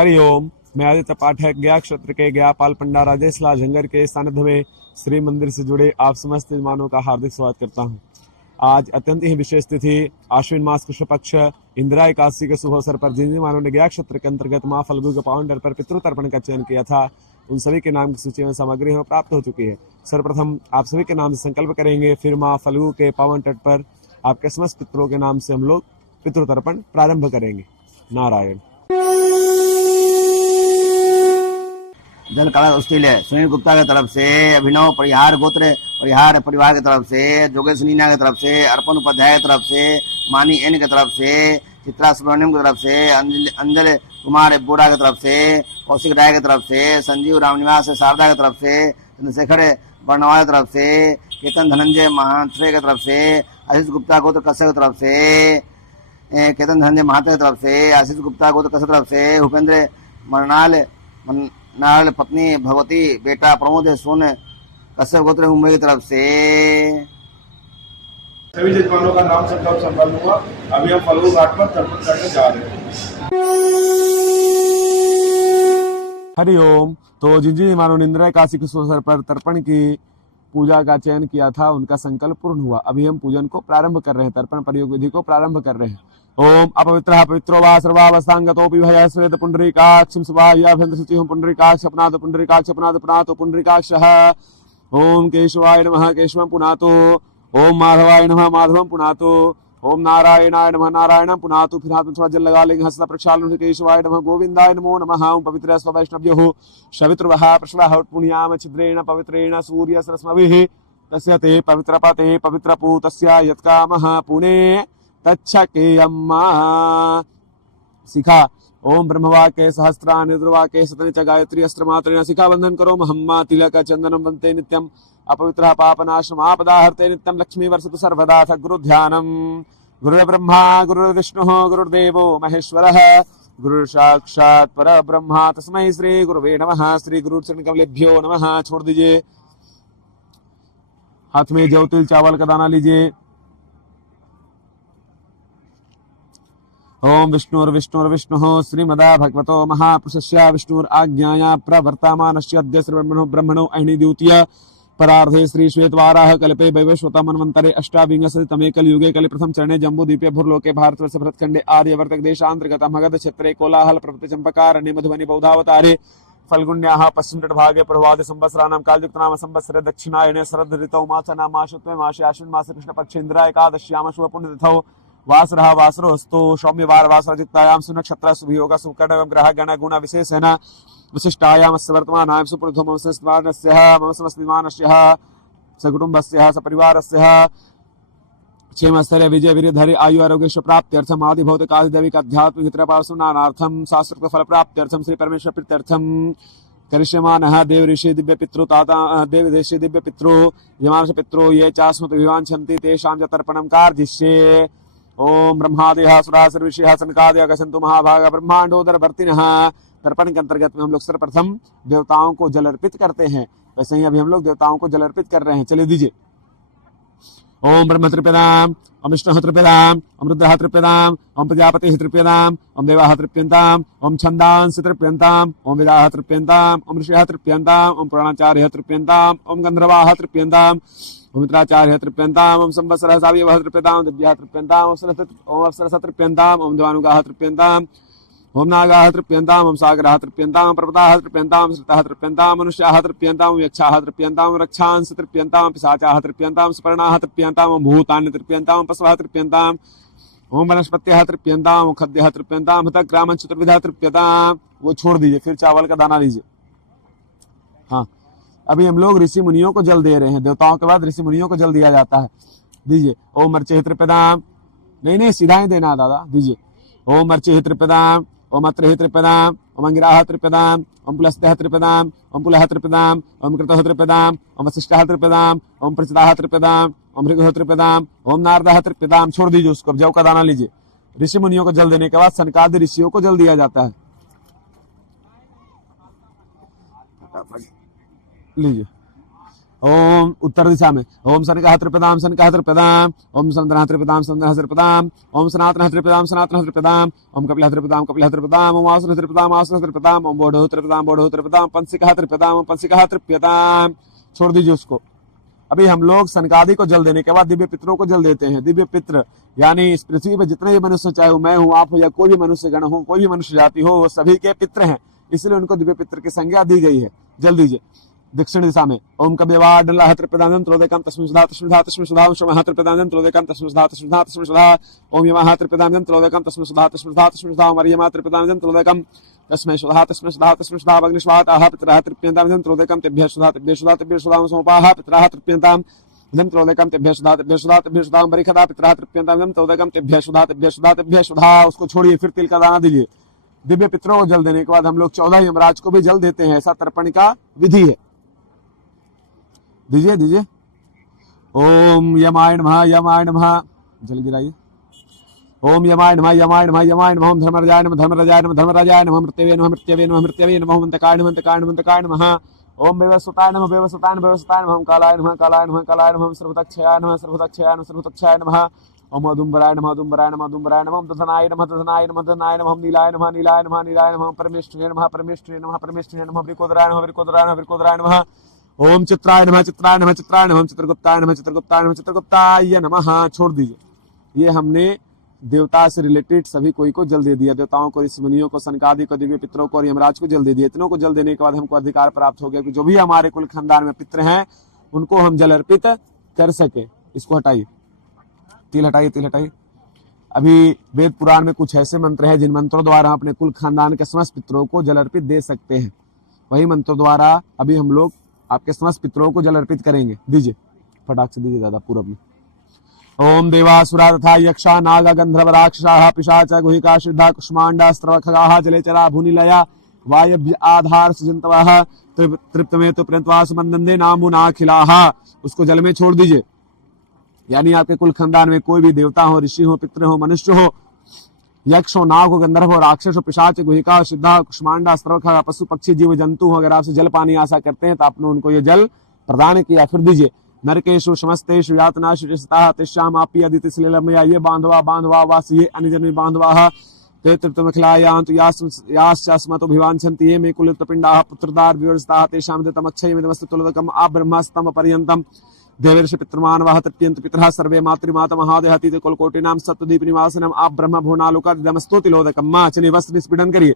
हरिओम। मैं आदित्य पाठक गया क्षेत्र के गया पाल पंडा राजेश लाल झंगर के सानिध्य में श्री मंदिर से जुड़े आप समस्त यजमानों का हार्दिक स्वागत करता हूं। आज अत्यंत ही विशेष तिथि आश्विन मास कृष्ण पक्ष इंदिरा एकादशी के शुभ अवसर पर जिन यजमानों ने गया क्षेत्र के अंतर्गत मां फल्गु के पावन डर पर पितृतर्पण का चयन किया था, उन सभी के नाम की सूची में सामग्री हमें प्राप्त हो चुकी है। सर्वप्रथम आप सभी के नाम से संकल्प करेंगे, फिर मां फल्गु के पावन तट पर आपके समस्त पितरों के नाम से हम लोग पितृतर्पण प्रारंभ करेंगे। नारायण। जल कलश उस्तिल सुनील गुप्ता की तरफ से, अभिनव परिहार गोत्र परिहार परिवार की तरफ से, जोगेश नीना की तरफ से, अर्पण उपाध्याय की तरफ से, मानी एन की तरफ से, चित्रा सुब्रमण्यम की तरफ से, अंजल कुमार बोरा की तरफ से, कौशिक राय की तरफ से, संजीव रामनिवास शारदा की तरफ से, चंद्रशेखर बर्णवाल की तरफ से, केतन धनंजय महात्रे की तरफ से, आशीष गुप्ता गोत्र कश्यप की तरफ से, केतन धनंजय महात्रे की तरफ से, आशीष गुप्ता गोत्र कश्यप की तरफ से, भूपेंद्र मरनाल पत्नी भगवती बेटा प्रमोद सोन कश्यप गोत्र मुंबई की तरफ से। सभी यजमानों का नाम संकल्प संपन्न हुआ। अभी हम फल्गु घाट पर तर्पण करने जा रहे हैं। हरिओम। तो जिन जिन यजमानों ने इंदिरा एकादशी के अवसर पर तर्पण की पूजा का चयन किया था, उनका संकल्प पूर्ण हुआ। अभी हम पूजन को प्रारंभ कर रहे हैं, तर्पण प्रयोग विधि को प्रारंभ कर रहे हैं। ओम अपवित्रः पवित्रो वा सर्वावस्थांगतोऽपि भयः स्वेत पुंडरीकाक्षं स्वाहाभ्यंतर शुचिः पुंडरीकाक्ष अपनातो पुंडरीकाक्ष अपनातो पुनातो पुंडरीकाक्षः। ओम केशवाय नमः केशवं पुनातो, ओम माधवाय नमः माधवं पुनातो, ओम नारायणाय नमः नारायणं पुनातो। फिर हाथ में थोड़ा जल लगा लेंगे, हंसता प्रक्षालन से केशवाय नमः गोविंदाय नमो नमः। ओम पवित्र स्ववैष्णव्यो शवित्रवः प्रश्वः पुण्याम छिद्रेण पवित्रेण सूर्य सरस्मभिः तस्य ते पवित्रपते पवित्रपूतस्य यत्कामः पुणे तच्छकेयम्मा। शिखा ओम ब्रह्मवाक्य सहस्रा निर्वाक्य शतनि च गायत्री अस्त्र मात्रेण शिखा बंधन करो महम्मा तिलक चंदनम वंते नित्यम अपवित्रः पापनाशम आपदाहर्ते नित्यम लक्ष्मी वर्षतु सर्वदा। गुरु ध्यानम गुरुर्ब्रह्मा गुरुर्विष्णुः गुरुर्देवो महेश्वरः गुरु साक्षात् परब्रह्म तस्मै श्री गुरुवे नमः। श्री गुरु चरण कमलेभ्यो नमः। छोड़ दीजिए, हाथ में जौ तिल चावल का दाना लीजिए। ओम विष्णुर्विष्णुर्विष्णुः श्रीमदा भगवतो महापुरुषस्य विष्णुराज्ञाया प्रवर्तमानस्य अद्य ब्रह्मणो अहिनि द्वितीय परार्धे श्री श्वेतवाराह कल्पे वैवस्वत मन्वन्तरे अष्टाविंशतितमे कलयुगे कलिप्रथम चरणे जम्बूद्वीपे भूर्लोके भारतवर्ष भरतखण्डे आर्यवर्तक देशान्तर्गतं मगध क्षेत्रे कोलाहल प्रभृति चम्पकारण्ये मधुबनी बौद्धावतारे फल्गुन्याः पश्चिम तटभागे प्रभाते संवत्सराणां कालयुक्तनाम संवत्सरे दक्षिणायने शरद ऋतौ मासनां मासत्वे मासे आश्विन मासे कृष्णपक्षे इंदिरा एकादश्याम शुभ पुण्यतिथौ वासरः वासरोऽस्तु सौम्यवार वासरजित्तायां सुनक्षत्र शुभयोग सुकर्ण ग्रह गण गुण विशेषेण विशिष्टायां अस्य वर्तमानायां सुपुरुषो मम समस्तविमानस्य सकुटुम्बस्य सपरिवारस्य क्षेमस्थैर्य विजय वीर्यधैर्य आयु आरोग्य प्राप्त्यर्थम आदि भौतिक आदि दैविक आध्यात्मिक हितपार्श्वनार्थम शास्त्रोक्त फल प्राप्त्यर्थम श्री परमेश्वर प्रीत्यर्थम करिष्यमानः देव ऋषि दिव्य पितृ ताता देव ऋषि दिव्य पितृ यमांश पितृ ये चास्मत विवांछन्ति तेषां च तर्पणं कार्जिष्ये। ओम ब्रह्मादयः सुराः सर्वऋषयः सनकादयः गच्छन्तु महाभागा ब्रह्मांडोदरवर्तिनः। तर्पण के अंतर्गत में हम लोग सर्वप्रथम देवताओं को जल अर्पित करते हैं, वैसे ही अभी हम लोग देवताओं को जल अर्पित कर रहे हैं। चलिए दीजिए। ओम ब्रह्म तृप्यताम्, ओम विष्णुः तृप्यताम्, ओम रुद्रः तृप्यताम्, ओम प्रजापतिः तृप्यताम्, ओम देवाः तृप्यन्ताम्, ओम छन्दांसि तृप्यन्ताम्, ओम वेदाः तृप्यन्ताम्, ओम ऋषयः तृप्यन्ताम्, ओम पुराणाचार्यः तृप्यन्ताम्, ओम गन्धर्वाः तृप्यन्ताम्, ओम मित्राचार्यः तृप्यन्ताम्, ओम संवत्सरः सावयवः तृप्यताम्, दिव्याः तृप्यन्ताम्, ओम अप्सरसः तृप्यन्ताम्, ओम देवानुगाः तृप्यन्ताम्, ओम नागाः तृप्यन्ताम्, ओम सागराः तृप्यन्ताम्, पर्वताः तृप्यन्ताम्, श्रुताः तृप्यन्ताम्, मनुष्याः तृप्यन्ताम्, यक्षाः तृप्यन्ताम्, रक्षांसि तृप्यन्ताम्, पिशाचाः तृप्यन्ताम्, स्पर्णाः तृप्यन्ताम्, ओम भूतानि तृप्यन्ताम्, पशवः तृप्यन्ताम्, ओम वनस्पत्यः तृप्यन्ताम्, ओम खद्यः तृप्यन्ताम्, हतग्रामं चतुर्विधः तृप्यताम्। वो छोड़ दीजिए, फिर चावल का दाना लीजिए। हाँ, अभी हम लोग ऋषि मुनियों को जल दे रहे हैं। देवताओं के बाद ऋषि मुनियों को जल दिया जाता है। दीजिए। ओम मर्चे तृप्यताम्, नहीं सीधा ही देना दादा, दीजिए। ओम मर्चे तृप्यताम्, ओम अत्र तृप्यताम्, ओम अंगिराः तृप्यताम्, ओम पुलस्त्यः तृप्यताम्, ओम पुलः तृप्यताम्, ओम कृतः तृप्यताम्, ओम वसिष्ठः तृप्यताम्, ओम प्रचिताः तृप्यताम्, ओम भृगुः तृप्यताम्, ओम नारदः तृप्यताम्। छोड़ दीजिए उसको, जौ का दाना लीजिए। ऋषि मुनियों को जल देने के बाद सनकादि ऋषियों को जल दिया जाता है। लीजिए। ओम उत्तर दिशा में ओम शनकः त्रिपदाम शनकः त्रिपदाम, ओम सनंदनः त्रिपदाम सनंदनः त्रिपदाम, ओम सनातनः त्रिपदाम सनातनः त्रिपदाम, ओम कपिलः त्रिपदाम कपिलः त्रिपदाम, ओम आसुरः त्रिपदाम आसुरः त्रिपदाम, ओम बोधः त्रिपदाम बोधः त्रिपदाम, पंसिकः त्रिपदाम पंसिकः त्रिप्यताम। छोड़ दीजिए उसको। अभी हम लोग सनकादि को जल देने के बाद दिव्य पितरों को जल देते हैं। दिव्य पित्र यानी इस पृथ्वी पर जितने भी मनुष्य, चाहे वो मैं हूँ, आप हो, या कोई भी मनुष्य गण हो, कोई भी मनुष्य जाति हो, वो सभी के पित्र हैं, इसलिए उनको दिव्य पित्र की संज्ञा दी गई है। जल दीजिए दक्षिण दिशा में। ओम कव्यवाडलः त्रिपदानं त्रोदकं तस्मिन् सुधा तस्मिन् सुधा तस्मिन् सुधा, ओम शमः त्रिपदानं त्रोदकं तस्मिन् सुधा तस्मिन् सुधा तस्मिन् सुधा, ओम यमः त्रिपदानं त्रोदकं तस्मिन् सुधा तस्मिन् सुधा तस्मिन् सुधा, ओम अर्यमः त्रिपदानं त्रोदकं तस्मै सुधा तस्मै सुधा तस्मै सुधा, अग्निष्वाताः पितरः तृप्यन्तां त्रोदकं तेभ्यः सुधा तेभ्यः सुधा तेभ्यः सुधा, ओम सोपाः पितरः तृप्यन्तां त्रोदकं तेभ्यः सुधा तेभ्यः सुधा तेभ्यः सुधा, ओम बरिखदा पितरः तृप्यन्तां त्रोदकं तेभ्यः सुधा तेभ्यः सुधा तेभ्यः सुधा। उसको छोड़िए, फिर तिल का दाना दीजिए। दिव्य पितरों को जल देने के बाद हम लोग 14 यमराज को भी जल देते हैं। ऐसा तर्पण का विधि है। दीजिए दीजिए। ओम यमाय नमः यमाय नमः, जल गिराइए। ओम यमाय नमः यमाय नमः यमाय नमः, ओम धर्मराजाय नमः धर्मराजाय नमः धर्मराजाय नमः, मृत्यवे नमः मृत्यवे नमः मृत्यवे नमः, मंतकाय नमः मंतकाय नमः मंतकाय नमः, ओम वैवस्वताय नमः वैवस्वताय नमः वैवस्वताय नमः, कालाय नमः कालाय नमः कालाय नमः, सर्वतक्षयाय नमः सर्वतक्षयाय नमः सर्वतक्षयाय नमः, ओम अदुम्बराय नमः अदुम्बराय नमः अदुम्बराय नमः, ओम दधनाय नमः दधनाय नमः दधनाय नमः, नीलाय नमः नीलाय नमः नीलाय नमः, परमेष्ठिने नमः परमेष्ठिने नमः परमेष्ठिने नमः, वृकोदराय नमः वृकोदराय नमः वृकोदराय नमः, ओम चित्राय नमः चित्राय नमः चित्राय नमः, चित्रगुप्ताय नमः चित्रगुप्ताय नमः चित्रगुप्ताय नमः। छोड़ दीजिए। ये हमने देवता से रिलेटेड सभी कोई को जल दे दिया। देवताओं को, ऋषि मुनियों को, सनकादि को, दिव्य पितरों को और यमराज को जल दे दिया। इतनों को जल देने के बाद हमको अधिकार प्राप्त हो गया कि जो भी हमारे कुल खानदान में पितर हैं उनको हम जल अर्पित कर सके। इसको हटाइए, तिल हटाइए तिल हटाइए। अभी वेद पुराण में कुछ ऐसे मंत्र हैं जिन मंत्रों द्वारा हम अपने कुल खानदान के समस्त पितरों को जल अर्पित दे सकते हैं। वही मंत्रों द्वारा अभी हम लोग आपके समस्त पितरों को जल अर्पित करेंगे। दीजिए, फटाक से दीजिए दादा पूरब में। ओम देवासुरा तथा यक्षा नाग गंधर्व राक्षसाः पिशाच गुहिका सिद्धा कुष्मांडा स्त्रवखगाः जलेचरा भूनिलया वायव्य आधार सजंतवाः तृप्तमे तो प्रणतवास मंदंदे नामुनाखिलाः। उसको जल में छोड़ दीजिए। यानी आपके कुल खानदान में कोई भी देवता हो, ऋषि हो, पितृ हो, मनुष्य हो, यक्ष हो, नाग हो, गंधर्व हो, राक्षस हो, पिशाच गुहिका सिद्धा कुष्मांडा स्त्रवखगा, पशु पक्षी जीव जंतु हो, अगर आपसे जल पानी आशा करते हैं तो आपने उनको ये जल प्रदान किया। फिर दीजिए। नरकेशु समस्तेषु यातनाषु रिसताः तेषाम् आपि अदिति श्लीलमया ये बांधवा बांधवा वास ये अन्यजन्मी बांधवाः ते तृप्तमखिलायान्तु याश्चास्मतो भिवाञ्छन्ति ये मे कुलपिण्डाः पुत्रदार विवर्जिताः तेषां तमक्षयमिदमस्तु तुलदकम् आब्रह्मस्तम पर्यन्तम् देवर्षि पितृमानवः तृप्यन्ति पितरः सर्वे मातृमाता महादेहति कुलकोटिनां सत्वदीप निवासिनम् आब्रह्म भुवनालोकादिदमस्तु तिलोदकम्। चलिए वस्त्र निष्पीडन करिए।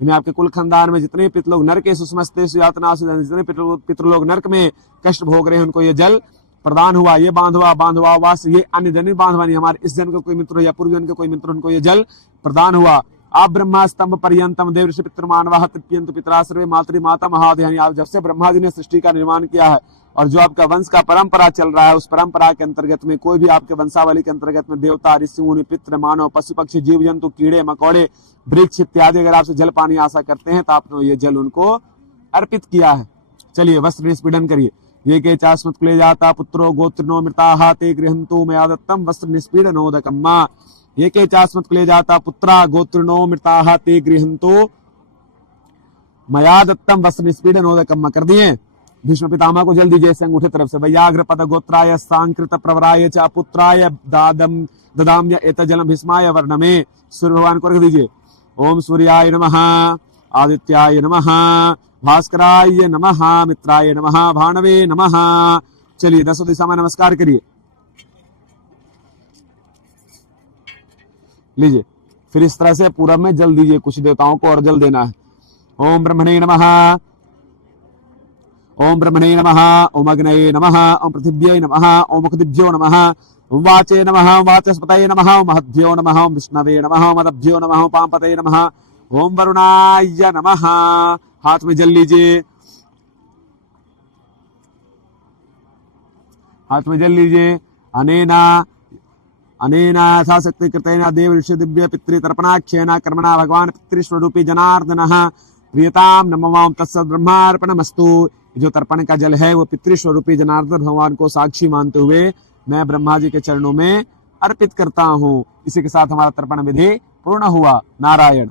इन्हें आपके कुल खानदान में जितने पितृलोग नरक के सुसमस्तेषु यातनासु, जितने पितृलोग नरक में कष्ट भोग रहे हैं उनको ये जल प्रदान हुआ। ये बांधवा बांधवा वास ये अन्य जन बांधवा नहीं, हमारे इस जन के कोई मित्र या पूर्व जन के कोई मित्र, उनको ये जल प्रदान हुआ। आप ब्रह्मा स्तंभ पर्यंतम देवर्षि पितृमानवः तृप्यन्तु पितरः सर्वे मातृमाता महादेहानि। आप जब से ब्रह्मा जी ने सृष्टि का निर्माण किया है और जो आपका वंश का परंपरा चल रहा है, उस परंपरा के अंतर्गत में कोई भी आपके वंशावली के अंतर्गत में देवता, ऋषि मुनि, पितृ, मानव, पशु पक्षी, जीव जंतु, कीड़े मकोड़े, वृक्ष इत्यादि अगर आपसे जल पानी आशा करते हैं तो आपने ये जल उनको अर्पित किया है। चलिए वस्त्र निष्पीडन करिए। ये के चास्मत् कुले जाता पुत्रो गोत्रिनो मृताः ते गृहन्तु मया दत्तं वस्त्र निष्पीडनोदकम्। ये के चास्मत् कुले जाता पुत्रा गोत्रिनो मृताः ते गृहन्तु मया दत्तं वस्त्र निष्पीडनोदकम्। कर दिए। भीष्म पितामह को जल दीजिए ऐसे अंगूठे तरफ से। व्याघ्र पद गोत्राय सांकृत प्रवराय च पुत्राय ददाम्य एतजलम भीष्माय वर्णमे। सूर्य भगवान को रख दीजिए। ओम सूर्याय नमः, आदित्याय नमः, भास्कराय नमः, मित्राय नमः, भाणवे नमः। चलिए 10 दिशा में नमस्कार करिए। लीजिए। फिर इस तरह से पूरब में जल दीजिए। कुछ देवताओं को और जल देना है। ओम ब्रह्मणे नमः, ओम ब्रह्मणे नमः, ओम अग्नये नमः, ओम पृथिव्यै नमः, ओम मुखदिभ्यो नमः, ओम वाचे नमः, ओम वाचस्पतये नमः, ओम महद्भ्यो नमः, ओम विष्णवे नमः, ओम मदभ्यो नमः, ओम पांपतये नमः, ओम वरुणाय नमः। हाथ में जल लीजिए। हाथ में जल लीजिए। अनेना यथाशक्ति कृतेन देव ऋषि दिव्य पितृ तर्पणाख्येन कर्मणा भगवान पितृस्वरूपी जनार्दनः प्रियताम नमः तत्सत् ब्रह्मार्पणमस्तु। जो तर्पण का जल है वो पितृस्वरूपी जनार्दन भगवान को साक्षी मानते हुए मैं ब्रह्मा जी के चरणों में अर्पित करता हूँ। इसी के साथ हमारा तर्पण विधि पूर्ण हुआ। नारायण।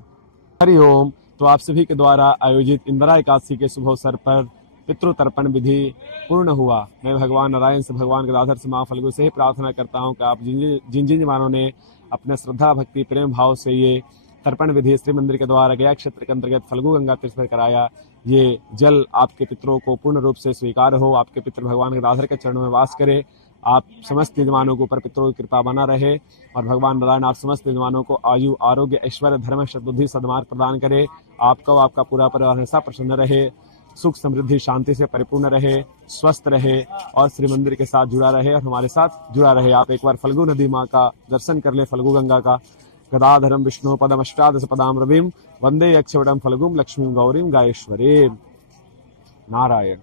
हरि ओम। तो आप सभी के द्वारा आयोजित इंदिरा एकादशी के शुभ अवसर पर पितृतर्पण विधि पूर्ण हुआ। मैं भगवान नारायण से, भगवान गदाधर से, माँ फल्गु से ही प्रार्थना करता हूँ कि आप जिन जिन जवानों ने अपने श्रद्धा भक्ति प्रेम भाव से ये तर्पण विधि श्री मंदिर के द्वारा गया क्षेत्र के अंतर्गत फल्गु गंगा तीर्थ पर कराया, ये जल आपके पितरों को पूर्ण रूप से स्वीकार हो। आपके पितृ भगवान गदाधर के चरणों में वास करे। आप समस्त यजमानों के ऊपर पितरों की कृपा बना रहे और भगवान नारायण आप समस्त यजमानों को आयु आरोग्य ऐश्वर्य धर्म सद्बुद्धि सद्मार्ग प्रदान करे। आपका आपका पूरा परिवार हमेशा प्रसन्न रहे, सुख समृद्धि शांति से परिपूर्ण रहे, स्वस्थ रहे और श्री मंदिर के साथ जुड़ा रहे और हमारे साथ जुड़ा रहे। आप एक बार फल्गु नदी माँ का दर्शन कर ले, फल्गु गंगा का। गदाधरम विष्णु पदम अष्टादश पदाम रविम वंदे यक्षवटम फल्गुम लक्ष्मीं गौरीं गायेश्वरीं। नारायण।